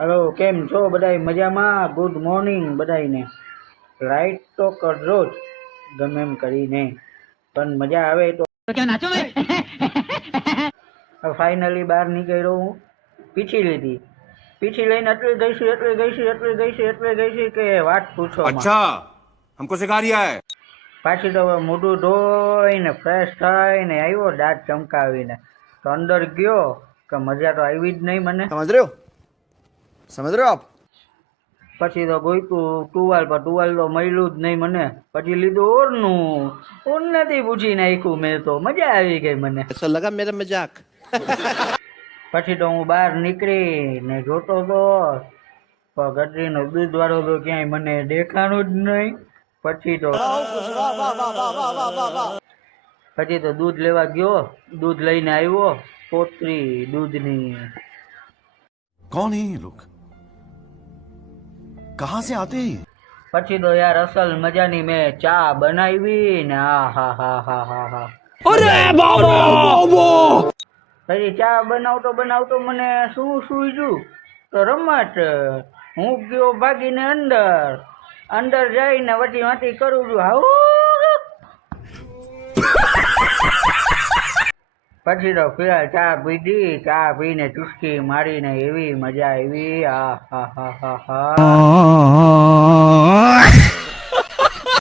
Hello, કેમ છો બધાય? મજામાં? ગુડ મોર્નિંગ બધાયને. લાઈટ તો કરજો જ ગમે એમ કરીને, પણ મજા આવે તો ફાઇનલી બહાર નીકળ્યો હું. પીછી લીધી. પીછી લઈને એટલી ગઈ કે વાત પૂછોમાં. अच्छा हमको सिखा रिया है। પાછી તો મોઢું ધોઈને ફ્રેશ થઈને આવ્યો દાંત ચમકાવીને, તો અંદર ગયો કે મજા તો આવી જ નહીં મને. समझ रहे हो आप। પછી તો ગોઈતું ટુવાલ પર, ટુવાલ તો મળ્યું જ નહીં મને. પછી લીધું ઓરનું, ઓરનાથી પૂછી નાખ્યું મેં, તો મજા આવી ગઈ મને. ऐसा लगा मेरा मजाक। પછી તો હું બહાર નીકળી ને જોતો તો ગટરીનો દૂધ વાળો તો ક્યાંય મને દેખાણું જ નહીં. પછી તો દૂધ લેવા ગયો, દૂધ લઈને આવ્યો, પોતરી દૂધની. कौन है ये लोग, कहाँ से आते हैं? પછી તો યાર અસલ મજાની મેં ચા બનાવી ને આ હા હા હા હા હા. પછી ચા બનાવતો મને શું સૂઈજું તો રમત. હું ગયો ભાગીને અંદર જઈને વટી વાટી કરું છું હાઉ. પછી તો ફિલહાલ ચા પીધી, ચા પીને ચુસ્કી મારીને એવી મજા આવી. આ હા હા હા હા.